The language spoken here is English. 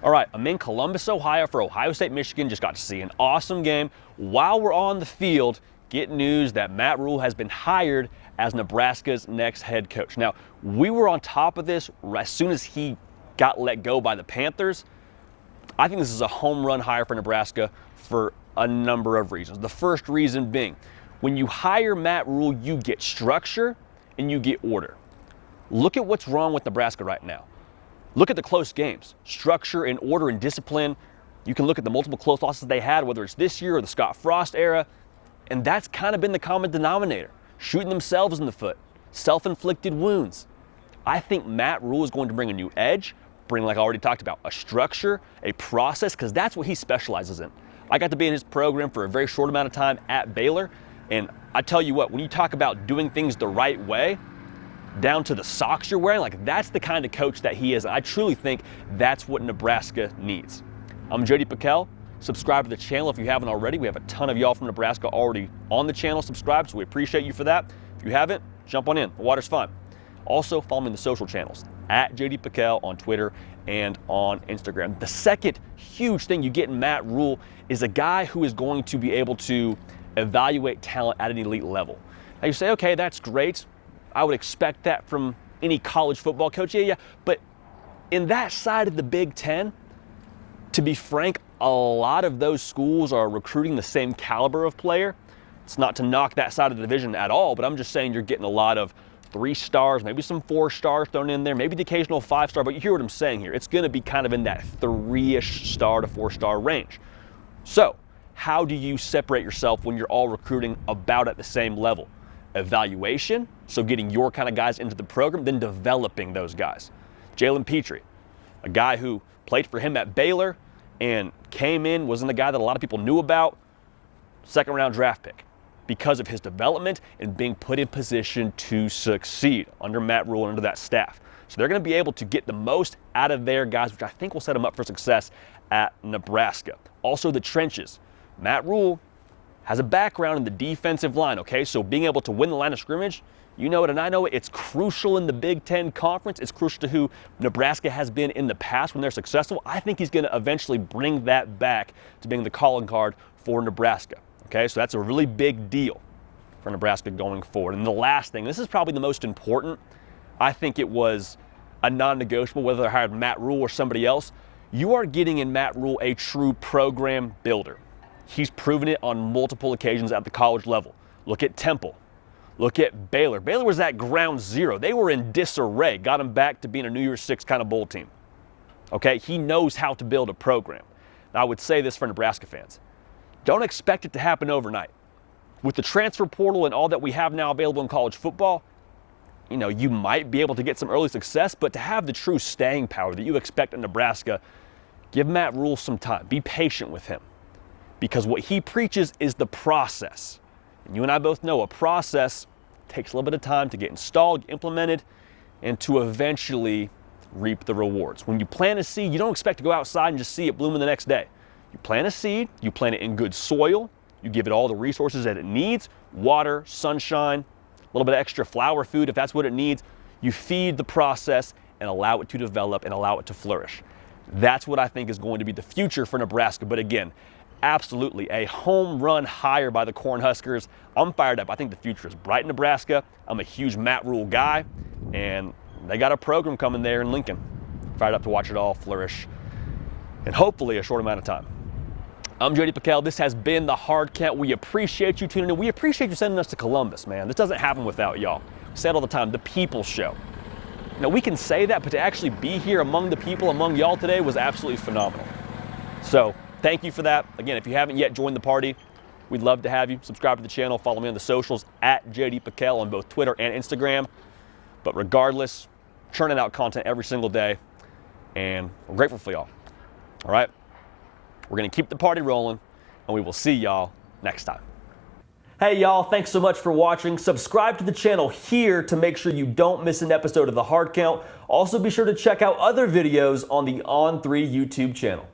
All right, I'm in Columbus, Ohio for Ohio State, Michigan. Just got to see an awesome game. While we're on the field, get news that Matt Rhule has been hired as Nebraska's next head coach. Now, we were on top of this as soon as he got let go by the Panthers. I think this is a home run hire for Nebraska for a number of reasons. The first reason being, when you hire Matt Rhule, you get structure and you get order. Look at what's wrong with Nebraska right now. Look at the close games, structure and order and discipline. You can look at the multiple close losses they had, whether it's this year or the Scott Frost era, and that's kind of been the common denominator. Shooting themselves in the foot, self-inflicted wounds. I think Matt Rhule is going to bring a new edge, bring, like I already talked about, a structure, a process, because that's what he specializes in. I got to be in his program for a very short amount of time at Baylor, and I tell you what, when you talk about doing things the right way, down to the socks you're wearing, like that's the kind of coach that he is. I truly think that's what Nebraska needs. I'm JD Pickell. Subscribe to the channel if you haven't already. We have a ton of y'all from Nebraska already on the channel subscribed, so we appreciate you for that. If you haven't, jump on in. The water's fine. Also, follow me in the social channels, at JD Pickell on Twitter and on Instagram. The second huge thing you get in Matt Rhule is a guy who is going to be able to evaluate talent at an elite level. Now you say, okay, that's great. I would expect that from any college football coach. Yeah. But in that side of the Big Ten, to be frank, a lot of those schools are recruiting the same caliber of player. It's not to knock that side of the division at all, but I'm just saying you're getting a lot of 3 stars, maybe some 4 stars thrown in there, maybe the occasional 5-star, but you hear what I'm saying here. It's going to be kind of in that 3-ish star to 4-star range. So how do you separate yourself when you're all recruiting about at the same level? Evaluation, so getting your kind of guys into the program, then developing those guys. Jalen Petrie, a guy who played for him at Baylor and came in, wasn't a guy that a lot of people knew about, 2nd round draft pick because of his development and being put in position to succeed under Matt Rhule and under that staff. So they're going to be able to get the most out of their guys, which I think will set them up for success at Nebraska. Also the trenches. Matt Rhule has a background in the defensive line, okay? So being able to win the line of scrimmage, you know it and I know it, it's crucial in the Big Ten Conference. It's crucial to who Nebraska has been in the past when they're successful. I think he's going to eventually bring that back to being the calling card for Nebraska, okay? So that's a really big deal for Nebraska going forward. And the last thing, this is probably the most important, I think it was a non-negotiable, whether they hired Matt Rhule or somebody else. You are getting in Matt Rhule a true program builder. He's proven it on multiple occasions at the college level. Look at Temple. Look at Baylor. Baylor was at ground zero. They were in disarray. Got him back to being a New Year's Six kind of bowl team. Okay, he knows how to build a program. Now, I would say this for Nebraska fans. Don't expect it to happen overnight. With the transfer portal and all that we have now available in college football, you know, you might be able to get some early success, but to have the true staying power that you expect in Nebraska, give Matt Rhule some time. Be patient with him. Because what he preaches is the process. And you and I both know a process takes a little bit of time to get installed, implemented, and to eventually reap the rewards. When you plant a seed, you don't expect to go outside and just see it blooming the next day. You plant a seed, you plant it in good soil, you give it all the resources that it needs, water, sunshine, a little bit of extra flower food if that's what it needs. You feed the process and allow it to develop and allow it to flourish. That's what I think is going to be the future for Nebraska. But again, absolutely a home run hire by the Cornhuskers. I'm fired up. I think the future is bright in Nebraska. I'm a huge Matt Rhule guy, and they got a program coming there in Lincoln. Fired up to watch it all flourish in hopefully a short amount of time. I'm JD Pickell. This has been The Hard Count. We appreciate you tuning in. We appreciate you sending us to Columbus, man. This doesn't happen without y'all. I say it all the time, the people show. You know, we can say that, but to actually be here among the people, among y'all today was absolutely phenomenal. So, thank you for that. Again, if you haven't yet joined the party, we'd love to have you. Subscribe to the channel. Follow me on the socials at JD Pickell on both Twitter and Instagram. But regardless, churning out content every single day, and we're grateful for y'all. All right? We're going to keep the party rolling, and we will see y'all next time. Hey, y'all. Thanks so much for watching. Subscribe to the channel here to make sure you don't miss an episode of The Hard Count. Also, be sure to check out other videos on the On3 YouTube channel.